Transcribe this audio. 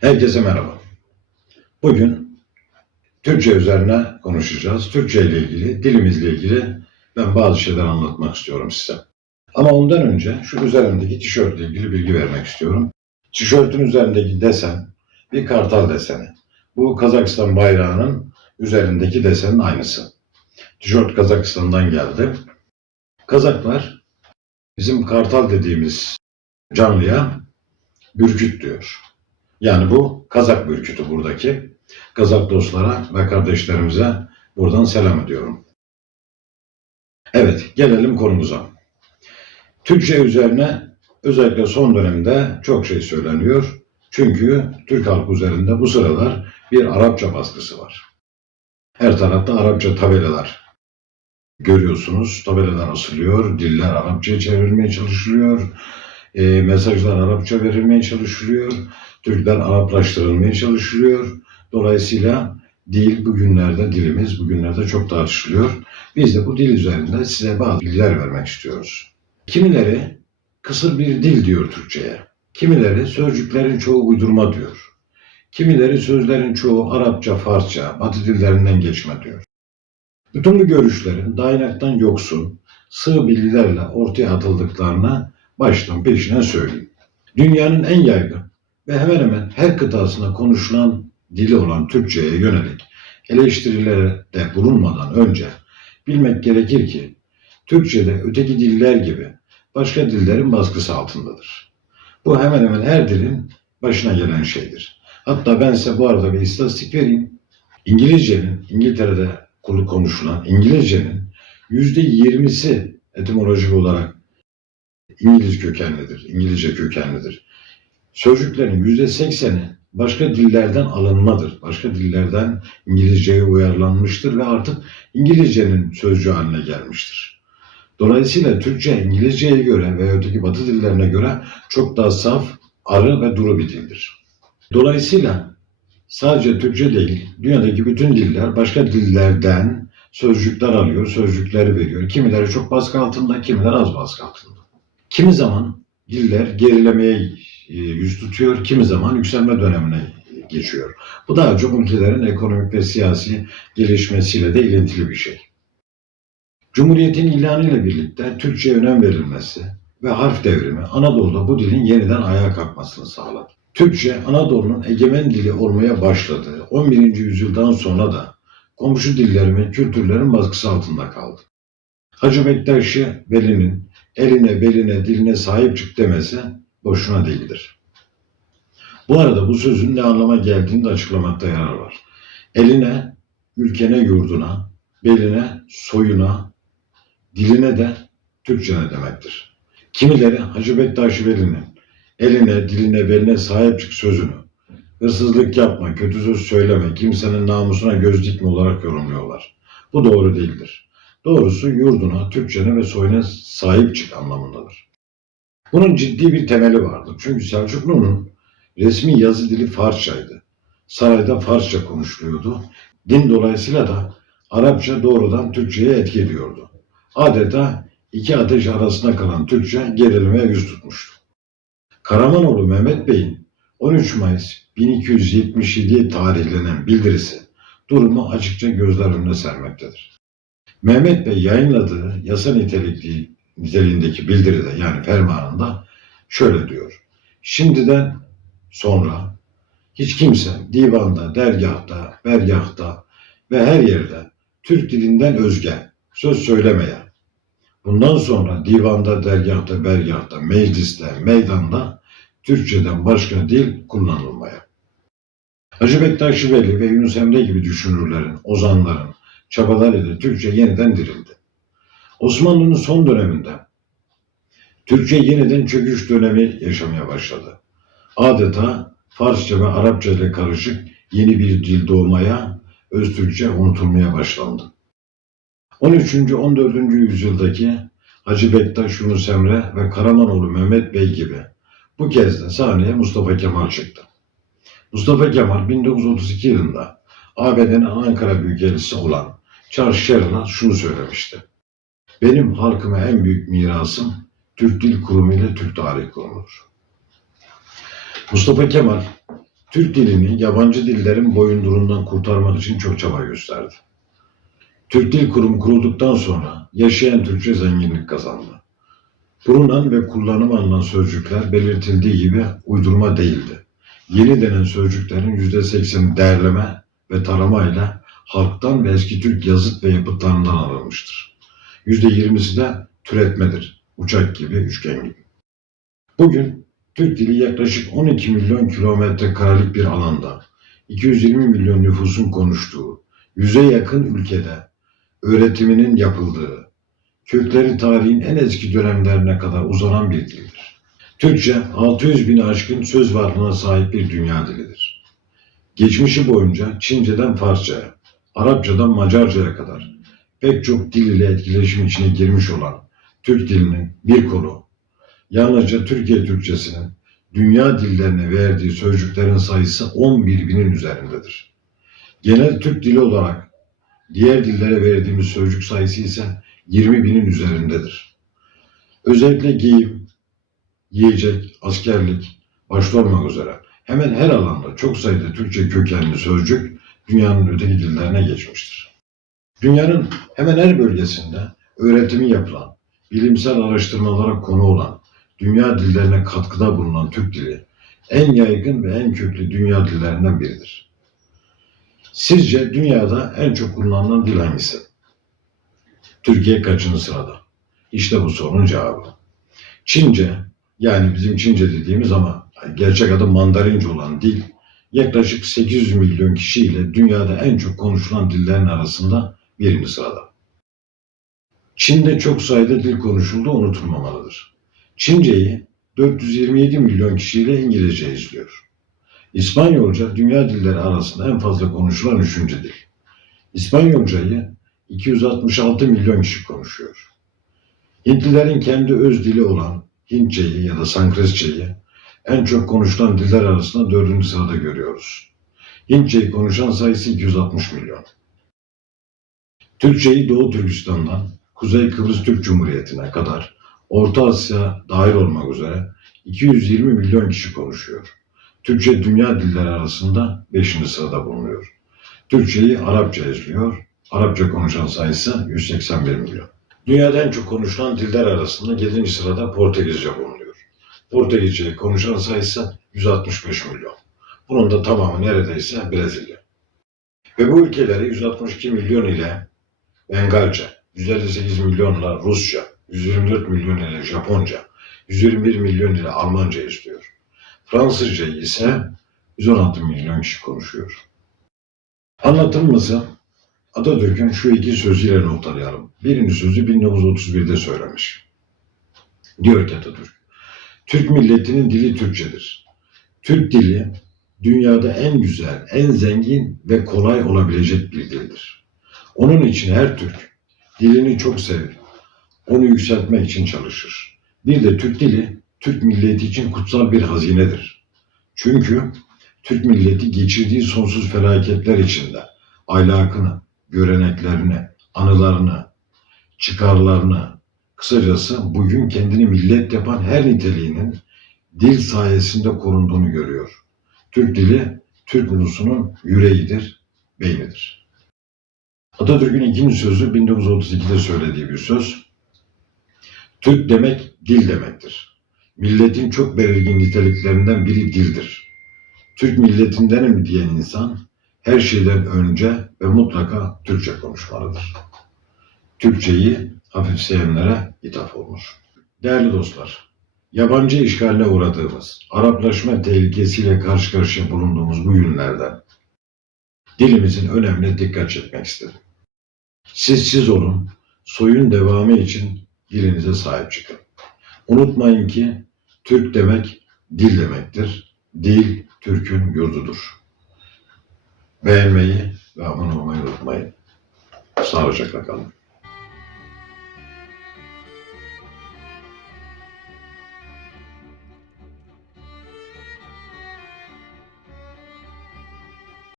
Herkese merhaba. Bugün Türkçe üzerine konuşacağız. Türkçe ile ilgili, dilimizle ilgili ben bazı şeyler anlatmak istiyorum size. Ama ondan önce şu üzerimdeki tişörtle ilgili bilgi vermek istiyorum. Tişörtün üzerindeki desen bir kartal deseni. Bu Kazakistan bayrağının üzerindeki desenin aynısı. Tişört Kazakistan'dan geldi. Kazaklar bizim kartal dediğimiz canlıya bürküt diyor. Yani bu Kazak bürkütü buradaki. Kazak dostlara ve kardeşlerimize buradan selam ediyorum. Evet, gelelim konumuza. Türkçe üzerine özellikle son dönemde çok şey söyleniyor. Çünkü Türk halkı üzerinde bu sıralar bir Arapça baskısı var. Her tarafta Arapça tabelalar görüyorsunuz. Tabelalar asılıyor, diller Arapçaya çevrilmeye çalışılıyor, e, mesajlar Arapça verilmeye çalışılıyor. Türkler Araplaştırılmaya çalışılıyor. Dolayısıyla dil bugünlerde, dilimiz bugünlerde çok tartışılıyor. Biz de bu dil üzerinde size bazı bilgiler vermek istiyoruz. Kimileri kısır bir dil diyor Türkçe'ye. Kimileri sözcüklerin çoğu uydurma diyor. Kimileri sözlerin çoğu Arapça, Farsça, Batı dillerinden geçme diyor. Bütün bu görüşlerin dayanaktan yoksun, sığ bilgilerle ortaya atıldıklarını baştan peşine söyleyeyim. Dünyanın en yaygın ve hemen hemen her kıtasında konuşulan dili olan Türkçe'ye yönelik eleştirilerde bulunmadan önce bilmek gerekir ki Türkçe'de öteki diller gibi başka dillerin baskısı altındadır. Bu hemen hemen her dilin başına gelen şeydir. Hatta ben size bu arada bir istatistik vereyim. İngilizcenin, İngiltere'de konu- konuşulan İngilizcenin yüzde yirmisi etimolojik olarak İngiliz kökenlidir, İngilizce kökenlidir. Sözcüklerin yüzde sekseni başka dillerden alınmadır. Başka dillerden İngilizceye uyarlanmıştır ve artık İngilizcenin sözcüğü haline gelmiştir. Dolayısıyla Türkçe İngilizceye göre ve öteki Batı dillerine göre çok daha saf, arı ve duru bir dildir. Dolayısıyla sadece Türkçe değil, dünyadaki bütün diller başka dillerden sözcükler alıyor, sözcükleri veriyor. Kimileri çok baskı altında, kimileri az baskı altında. Kimi zaman diller gerilemeye e, yüz tutuyor, kimi zaman yükselme dönemine geçiyor. Bu daha çok ülkelerin ekonomik ve siyasi gelişmesiyle de ilintili bir şey. Cumhuriyetin ilanıyla birlikte Türkçe'ye önem verilmesi ve harf devrimi Anadolu'da bu dilin yeniden ayağa kalkmasını sağladı. Türkçe Anadolu'nun egemen dili olmaya başladığı 11. yüzyıldan sonra da komşu dillerin ve kültürlerin baskısı altında kaldı. Hacı Bektaşi Veli'nin eline, beline, diline sahip çık demesi boşuna değildir. Bu arada bu sözün ne anlama geldiğini de açıklamakta yarar var. Eline, ülkene, yurduna, beline, soyuna, diline de Türkçe ne demektir. Kimileri Hacı Bektaşi Veli'nin eline, diline, beline sahip çık sözünü hırsızlık yapma, kötü söz söyleme, kimsenin namusuna göz dikme olarak yorumluyorlar. Bu doğru değildir. Doğrusu yurduna, Türkçene ve soyuna sahip çık anlamındadır. Bunun ciddi bir temeli vardır. Çünkü Selçuklu'nun resmi yazı dili Farsçaydı. Sarayda Farsça konuşuluyordu. Din dolayısıyla da Arapça doğrudan Türkçe'ye etki ediyordu. Adeta iki ateş arasında kalan Türkçe gerilimeye yüz tutmuştu. Karamanoğlu Mehmet Bey'in 13 Mayıs 1277 tarihlenen bildirisi durumu açıkça gözler önüne sermektedir. Mehmet Bey yayınladığı yasa nitelikli, niteliğindeki bildiride yani fermanında şöyle diyor. Şimdiden sonra hiç kimse divanda, dergahta, bergahta ve her yerde Türk dilinden özge söz söylemeye, bundan sonra divanda, dergahta, bergahta, mecliste, meydanda Türkçeden başka dil kullanılmaya. Hacı Bektaş Veli ve Yunus Emre gibi düşünürlerin, ozanların çabalarıyla Türkçe yeniden dirildi. Osmanlı'nın son döneminde Türkçe yeniden çöküş dönemi yaşamaya başladı. Adeta Farsça ve Arapça ile karışık yeni bir dil doğmaya, Öztürkçe unutulmaya başlandı. 13. 14. yüzyıldaki Hacı Bektaş, Yunus Emre ve Karamanoğlu Mehmet Bey gibi bu kez de sahneye Mustafa Kemal çıktı. Mustafa Kemal 1932 yılında ABD'nin Ankara Büyükelçisi olan Sheridan'a şunu söylemişti. Benim halkıma en büyük mirasım Türk Dil Kurumu ile Türk Tarih Kurumu'dur. Mustafa Kemal Türk dilini yabancı dillerin boyundurundan kurtarmak için çok çaba gösterdi. Türk Dil Kurumu kurulduktan sonra yaşayan Türkçe zenginlik kazandı. Bulunan ve kullanıma alınan sözcükler belirtildiği gibi uydurma değildi. Yeni denen sözcüklerin %80'i değerleme ve taramayla halktan ve eski Türk yazıt ve yapıtlarından alınmıştır. %20'si de türetmedir. Uçak gibi, üçgen gibi. Bugün Türk dili yaklaşık 12 milyon kilometre karelik bir alanda 220 milyon nüfusun konuştuğu, yüze yakın ülkede öğretiminin yapıldığı, kökleri tarihin en eski dönemlerine kadar uzanan bir dildir. Türkçe 600 bin aşkın söz varlığına sahip bir dünya dilidir. Geçmişi boyunca Çince'den Farsça'ya, Arapçadan Macarca'ya kadar pek çok dil ile etkileşim içine girmiş olan Türk dilinin bir kolu, yalnızca Türkiye Türkçesinin dünya dillerine verdiği sözcüklerin sayısı 11 binin üzerindedir. Genel Türk dili olarak diğer dillere verdiğimiz sözcük sayısı ise 20 binin üzerindedir. Özellikle giyim, yiyecek, askerlik başta olmak üzere hemen her alanda çok sayıda Türkçe kökenli sözcük dünyanın öteki dillerine geçmiştir. Dünyanın hemen her bölgesinde öğretimi yapılan, bilimsel araştırmalara konu olan, dünya dillerine katkıda bulunan Türk dili en yaygın ve en köklü dünya dillerinden biridir. Sizce dünyada en çok kullanılan dil hangisi? Türkiye kaçıncı sırada? İşte bu sorunun cevabı. Çince, yani bizim Çince dediğimiz ama gerçek adı Mandarince olan dil, yaklaşık 800 milyon kişiyle dünyada en çok konuşulan dillerin arasında birinci sırada. Çin'de çok sayıda dil konuşulduğu unutulmamalıdır. Çince'yi 427 milyon kişiyle İngilizce izliyor. İspanyolca dünya dilleri arasında en fazla konuşulan üçüncü dil. İspanyolcayı 266 milyon kişi konuşuyor. Hintlilerin kendi öz dili olan Hintçeyi ya da Sanskritçeyi en çok konuşulan diller arasında dördüncü sırada görüyoruz. Hintçeyi konuşan sayısı 260 milyon. Türkçeyi Doğu Türkistan'dan Kuzey Kıbrıs Türk Cumhuriyeti'ne kadar Orta Asya dahil olmak üzere 220 milyon kişi konuşuyor. Türkçe dünya dilleri arasında 5. sırada bulunuyor. Türkçeyi Arapça izliyor. Arapça konuşan sayısı 181 milyon. Dünyada en çok konuşulan diller arasında 7. sırada Portekizce bulunuyor. Portekizceyi konuşan sayısı 165 milyon. Bunun da tamamı neredeyse Brezilya. Ve bu ülkeleri 162 milyon ile Bengalce, 158 milyonla Rusça, 124 milyon ile Japonca, 121 milyon ile Almanca istiyor. Fransızcayı ise 116 milyon kişi konuşuyor. Anlatılması Atatürk'ün şu iki sözüyle noktalayalım. Birinci sözü 1931'de söylemiş. Diyor ki Atatürk, Türk milletinin dili Türkçedir. Türk dili dünyada en güzel, en zengin ve kolay olabilecek bir dildir. Onun için her Türk dilini çok sevir. Onu yükseltmek için çalışır. Bir de Türk dili Türk milleti için kutsal bir hazinedir. Çünkü Türk milleti geçirdiği sonsuz felaketler içinde ahlakını, göreneklerini, anılarını, çıkarlarını, kısacası bugün kendini millet yapan her niteliğinin dil sayesinde korunduğunu görüyor. Türk dili Türk ulusunun yüreğidir, beynidir. Atatürk'ün ikinci sözü 1932'de söylediği bir söz. Türk demek dil demektir. Milletin çok belirgin niteliklerinden biri dildir. Türk milletindenim diyen insan her şeyden önce ve mutlaka Türkçe konuşmalıdır. Türkçeyi hafifseyenlere ithaf olunur. Değerli dostlar, yabancı işgaline uğradığımız, Araplaşma tehlikesiyle karşı karşıya bulunduğumuz bu günlerden dilimizin önemine dikkat çekmek istedim. Siz siz olun, soyun devamı için dilinize sahip çıkın. Unutmayın ki Türk demek dil demektir. Dil Türk'ün yurdudur. Beğenmeyi ve abone olmayı unutmayın. Sağlıcakla kalın.